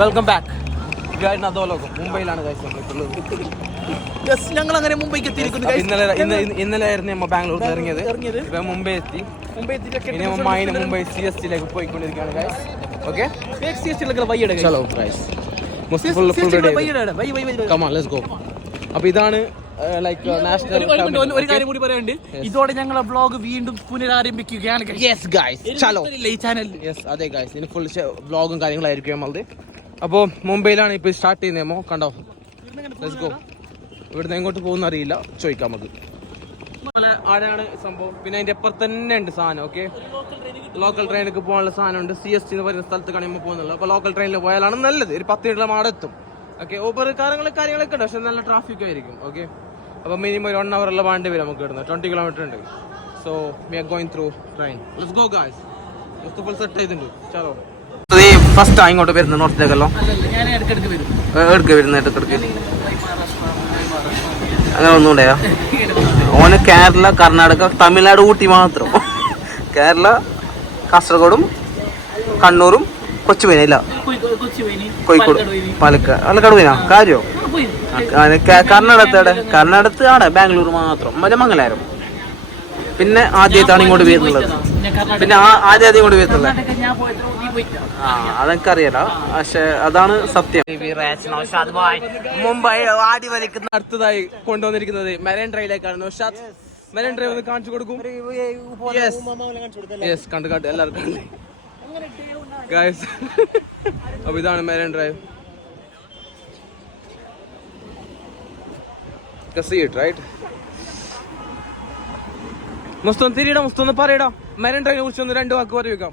Welcome back. അധോലോകം മുംബൈയിലാണ് ഞങ്ങൾ അങ്ങനെ മുംബൈക്ക് എത്തിയിരിക്കുന്നു. ഇന്നലെ ആയിരുന്നു നമ്മൾ ബാംഗ്ലൂർ ഇറങ്ങിയത്. ഇപ്പൊ മുംബൈ എത്തി. മുംബൈ CST പോയിക്കൊണ്ടിരിക്കുകയാണ്. ഓക്കെ, അപ്പൊ ഇതാണ് ഒരു കാര്യം കൂടി പറയാനുണ്ട്. ഇതോടെ ഞങ്ങളെ വ്ലോഗ് വീണ്ടും പുനരാരംഭിക്കുകയാണ്. അതെ ഗൈസ്, ഇനി ഫുൾ വ്ലോഗും കാര്യങ്ങളായിരിക്കും നമ്മളത്. അപ്പോൾ മുംബൈയിലാണ് ഇപ്പോൾ സ്റ്റാർട്ട് ചെയ്യുന്നേമോ, കണ്ടോ? Let's go. ഇവിടുന്ന് എങ്ങോട്ട് പോകുന്ന അറിയില്ല, ചോദിക്കാം നമുക്ക്. ആടെയാണ് സംഭവം. പിന്നെ അതിന്റെ അപ്പുറത്ത് തന്നെ ഉണ്ട് സാധനം. ഓക്കെ, ലോക്കൽ ട്രെയിനിലേക്ക് പോകാനുള്ള സാധനമുണ്ട്. CST എന്ന് പറയുന്ന സ്ഥലത്ത് കഴിയുമ്പോൾ പോകുന്നുള്ളൂ. അപ്പോൾ ലോക്കൽ ട്രെയിനിൽ പോയാലാണ് നല്ലത്. ഒരു 10 മിനിറ്റ് അവിടെ എത്തും. ഓക്കെ, ഊബർ കാര്യങ്ങളൊക്കെ ഉണ്ട്, പക്ഷെ നല്ല ട്രാഫിക് ആയിരിക്കും. ഓക്കെ, അപ്പോൾ മിനിമം ഒരു 1 hour വേണ്ടി വരും നമുക്ക് ഇടുന്നത്. 20 kilometer ഉണ്ട്. So we are going through train. Let's go guys. Full set ചെയ്തിട്ടുണ്ട്. ചലോ. ഫസ്റ്റ് ഇങ്ങോട്ട് വരുന്നത് നോർത്തിലേക്കല്ലോ? എടുക്ക വരുന്നത് ഇടയ്ക്കിടയ്ക്ക് അങ്ങനെ ഒന്നും ഉണ്ടായോ? ഓന് കേരള, കർണാടക, തമിഴ്നാട്, ഊട്ടി മാത്രം. കേരള, കാസർഗോഡും കണ്ണൂരും കൊച്ചുവേന ഇല്ല, കോഴിക്കോട്, പാലക്കാട് പോയിനാ കാര്യോ? കർണാടകത്ത് ആടെ ബാംഗ്ലൂർ മാത്രം, മംഗലാരം. പിന്നെ ആദ്യമായിട്ടാണ് ഇങ്ങോട്ട് വരുന്നുള്ളത്. പിന്നെ ആദ്യം ഇങ്ങോട്ട് വരുന്നുള്ളത് അതൊക്കെ അറിയാലോ, പക്ഷെ അതാണ് സത്യം. മുംബൈ ആടി വലിക്കുന്ന അടുത്തതായി കൊണ്ടുവന്നിരിക്കുന്നത് മെറൈൻ ഡ്രൈവിലേക്കാണ്. നൗഷാദ് മെറൈൻ ഡ്രൈവ് ഒന്ന് കാണിച്ചു കൊടുക്കും. കണ്ടു എല്ലാവർക്കും ഗൈസ്. അപ്പൊ ഇതാണ് മെറൈൻ ഡ്രൈവ്. റൈറ്റ്, മുസ്തോന്ന് തിരിയിടാം, മുസ്തോന്ന് പറയടാ. മെറൈൻ ഡ്രൈവിനെ കുറിച്ച് ഒന്ന് 2 വാക്ക് പറയുക.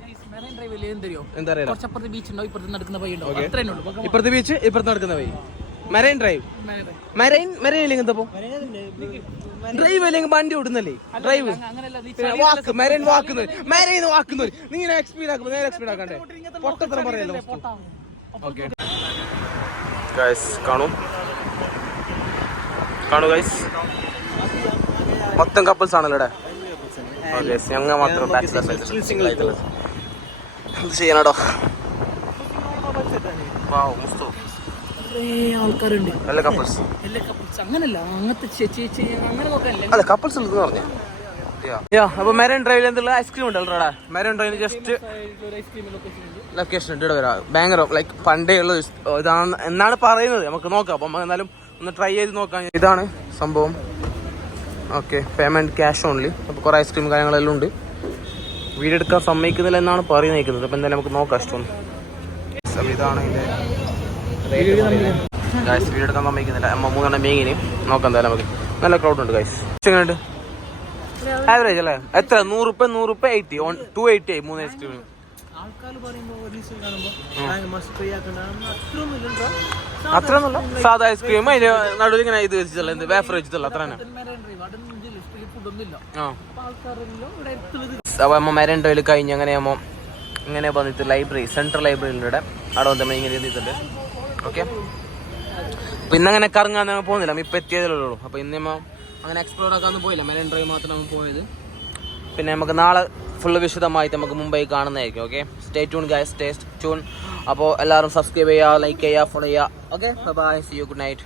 ഇപ്പുറത്തെ ബീച്ച്, ഇപ്പുറത്ത് നടക്കുന്ന ബീച്ച്, ഇപ്പുറത്ത് നടക്കുന്ന വഴി. മെറൈൻ ഡ്രൈവ്, മെറൈൻ ഇല്ലെങ്കിൽ ഡ്രൈവ് അല്ലെങ്കിൽ വണ്ടി ഓടുന്നല്ലേ ഡ്രൈവ്. വാക്ക് മെറൈൻ വാക്കുന്നത് നീ എക്സ്പീഡ് ആക്കുമ്പോ നേരെ എക്സ്പീഡ് ആക്കണ്ടേ? പൊട്ടത്തരം പറയല്ലോ. ഓക്കെ ഗൈസ്, കാണൂ ഗൈസ്, മൊത്തം കപ്പിൾസ് ആണല്ലോ ഇവിടെ. ഞങ്ങ മാത്രം ചെയ്യാനാടോ? ആൾക്കാരുണ്ട്, നല്ല കപ്പിൾസ്. അങ്ങനല്ല, അങ്ങനത്തെ അല്ല കപ്പിൾസ് എന്ന് പറഞ്ഞു. അപ്പൊ മെറൈൻ ഡ്രൈവിൽ എന്തുള്ള ഐസ്ക്രീം ഉണ്ടല്ലോടാ? മെറൈൻ ഡ്രൈവിന് ജസ്റ്റ് ലൊക്കേഷൻ ഉണ്ട്. ഇവിടെ വരാം. ഭയങ്കര ലൈക്ക് പണ്ടേ ഉള്ള ഇതാണ് എന്നാണ് പറയുന്നത്. നമുക്ക് നോക്കാം. അപ്പം എന്നാലും ഒന്ന് ട്രൈ ചെയ്ത് നോക്കാം. ഇതാണ് സംഭവം. Okay, payment cash only. അപ്പോൾ കുറേ ഐസ്ക്രീം കാര്യങ്ങളെല്ലാം ഉണ്ട്. വീഡിയോ എടുക്കാൻ സമ്മതിക്കുന്നില്ല എന്നാണ് പറയുന്നത്. അപ്പം എന്തായാലും നമുക്ക് നോക്കാം. ഇഷ്ടം ഇതാണ് ഗൈസ്. വീഡിയോ എടുക്കാൻ സമ്മതിക്കുന്നില്ല. 3 മേങ്ങിന് നോക്കാം. എന്തായാലും നമുക്ക് നല്ല ക്രൗഡ് ഉണ്ട് ഗൈസ്. എങ്ങനെയുണ്ട് ആവറേജ് അല്ലേ? എത്ര? 100 രൂപ 80 280 ആയി 3 ഐസ്ക്രീം. അത്രയൊന്നുമില്ല. സാധാ ഐസ്ക്രീം അതിന് നടുവിൽ ഇങ്ങനെ ഇത് വെച്ചിട്ടല്ല, എന്ത് വേഫർ വെച്ചിട്ടല്ല, അത്ര തന്നെ. അപ്പോൾ അമ്മ മെറൈൻ ഡ്രൈവിൽ കഴിഞ്ഞ് അങ്ങനെയാകുമ്പോൾ ഇങ്ങനെ വന്നിട്ട് ലൈബ്രറി, സെൻട്രൽ ലൈബ്രറിയുടെ അവിടെ വന്ന് ഇങ്ങനെ എഴുതിയിട്ടുണ്ട്. ഓക്കെ, പിന്നെ അങ്ങനെ കറങ്ങാൻ പോകുന്നില്ല. ഇപ്പം എത്തിയതല്ലേ ഉള്ളൂ. അപ്പോൾ ഇന്ന് അങ്ങനെ എക്സ്പ്ലോർ ആക്കാനൊന്നും പോയില്ല. മെറൈൻ ഡ്രൈവ് മാത്രമാണ് പോയത്. പിന്നെ നമുക്ക് നാളെ ഫുള്ള് വിശദമായിട്ട് നമുക്ക് മുംബൈ കാണുന്നതായിരിക്കും. Okay, stay tune guys, stay tune. അപ്പോൾ എല്ലാവരും സബ്സ്ക്രൈബ് ചെയ്യുക, ലൈക്ക് ചെയ്യുക, ഫോളോ ചെയ്യുക. Okay, bye, see you, good night.